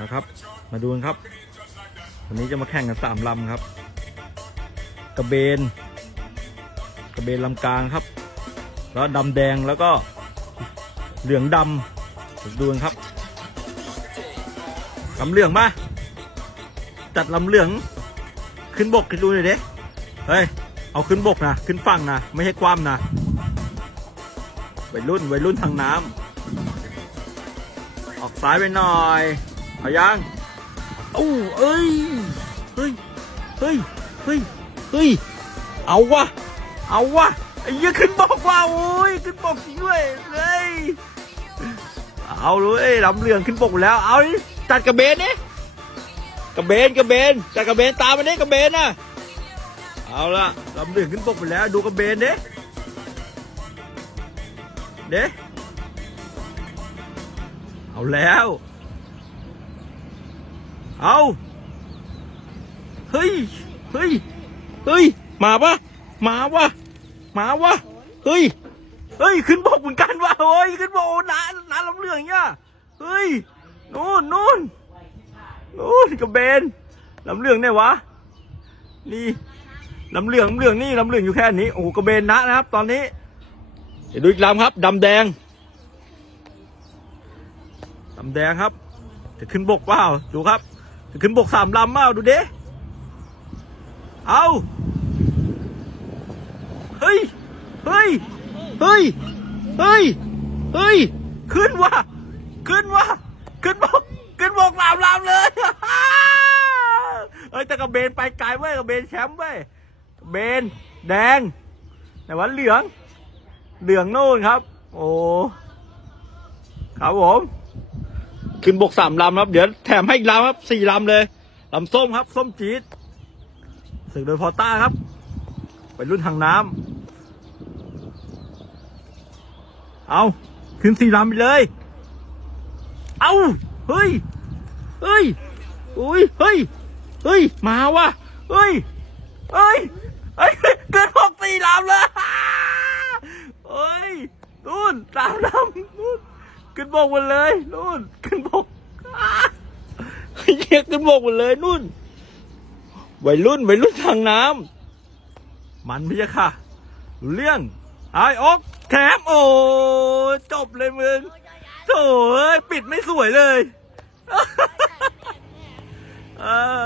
นะครับ มาดูกันครับ วันนี้จะมาแข่งกันสามลำครับ กระเบน กระเบนลำกลางครับ แล้วดำแดงแล้วก็เหลืองดำดูกันครับลำเหลืองมาจัดลำเหลือง ขึ้นบกกันดูหน่อยเด้เฮ้ย เอาขึ้นบกนะ ขึ้นฝั่งนะ ไม่ใช่ความนะวัยรุ่นวัยรุ่นทางน้ำออกซ้ายไปหน่อย เอายังอู้เอ้ย เฮ้ย เฮ้ย เฮ้ย เฮ้ย เอาวะ เอาวะไอ้เหี้ยขึ้นบกว่ะโอ้ย ขึ้นบกจริงด้วยเฮ้ย เอาเลยลำเหลืองขึ้นบกหมดแล้ว เอาดิจัดกระเบนนี่กระเบนกระเบนจัดกระเบนตามมาดิกระเบนน่ะ เอาละลำเหลืองขึ้นบกไปแล้ว ดูกระเบนเด้เด้เอาแล้ว เอาเฮ้ย เฮ้ย เฮ้ย มาปะมาปะมาปะเฮ้ย เฮ้ย ขึ้นบกเหมือนกันวะเฮ้ย ขึ้นบกน้าน้าลำเหลืองเนี่ยเฮ้ย นู่นนู่นนู่นกระเบนลำเหลืองเนี่ยวะ นี่ลำเหลืองลำเหลืองนี่ลำเหลืองอยู่แค่นี้ โอ้โหกระเบนนะนะครับ ตอนนี้ เดี๋ยวดูอีกลำครับดำแดงดำแดงครับ จะขึ้นบกเปล่า ดูครับ ขึ้นบกสามลำเปล่าดูเด้เอาเฮ้ย เฮ้ย เฮ้ย เฮ้ย เฮ้ย ขึ้นว่ะ ขึ้นว่ะ ขึ้นบก ขึ้นบกลามลามเลยเอ้ยแต่กระเบนไปไกลเว้ยกระเบนแชมป์เว้ยเบน แดง แต่ว่าเหลือง เหลืองโน่นครับ โอ้ ครับผม ขึ้นบกสามลำครับ เดี๋ยวแถมให้อีกลำครับสี่ลำเลยลำส้มครับ ส้มจี๊ดสึกโดยพอต้าครับเป็นรุ่นทางน้ำเอาขึ้นสี่ลำไปเลย เอาเฮ้ยเฮ้ยอุ้ยเฮ้ยเฮ้ยมาว่ะเฮ้ยเฮ้ย เฮ้ย เกินหกสี่ลำเลยเฮ้ย นู่นสามลำนู่น ขึ้นบกหมดเลยนู่น ขึ้นบกเฮ้ยขึ้นบกหมดเลยนู่นวัยรุ่นวัยรุ่นทางน้ำมันพี่ค่ะ เรื่องไอ้อกแถมโอ้จบเลยมึงโถ่เอ้ยปิดไม่สวยเลย เออ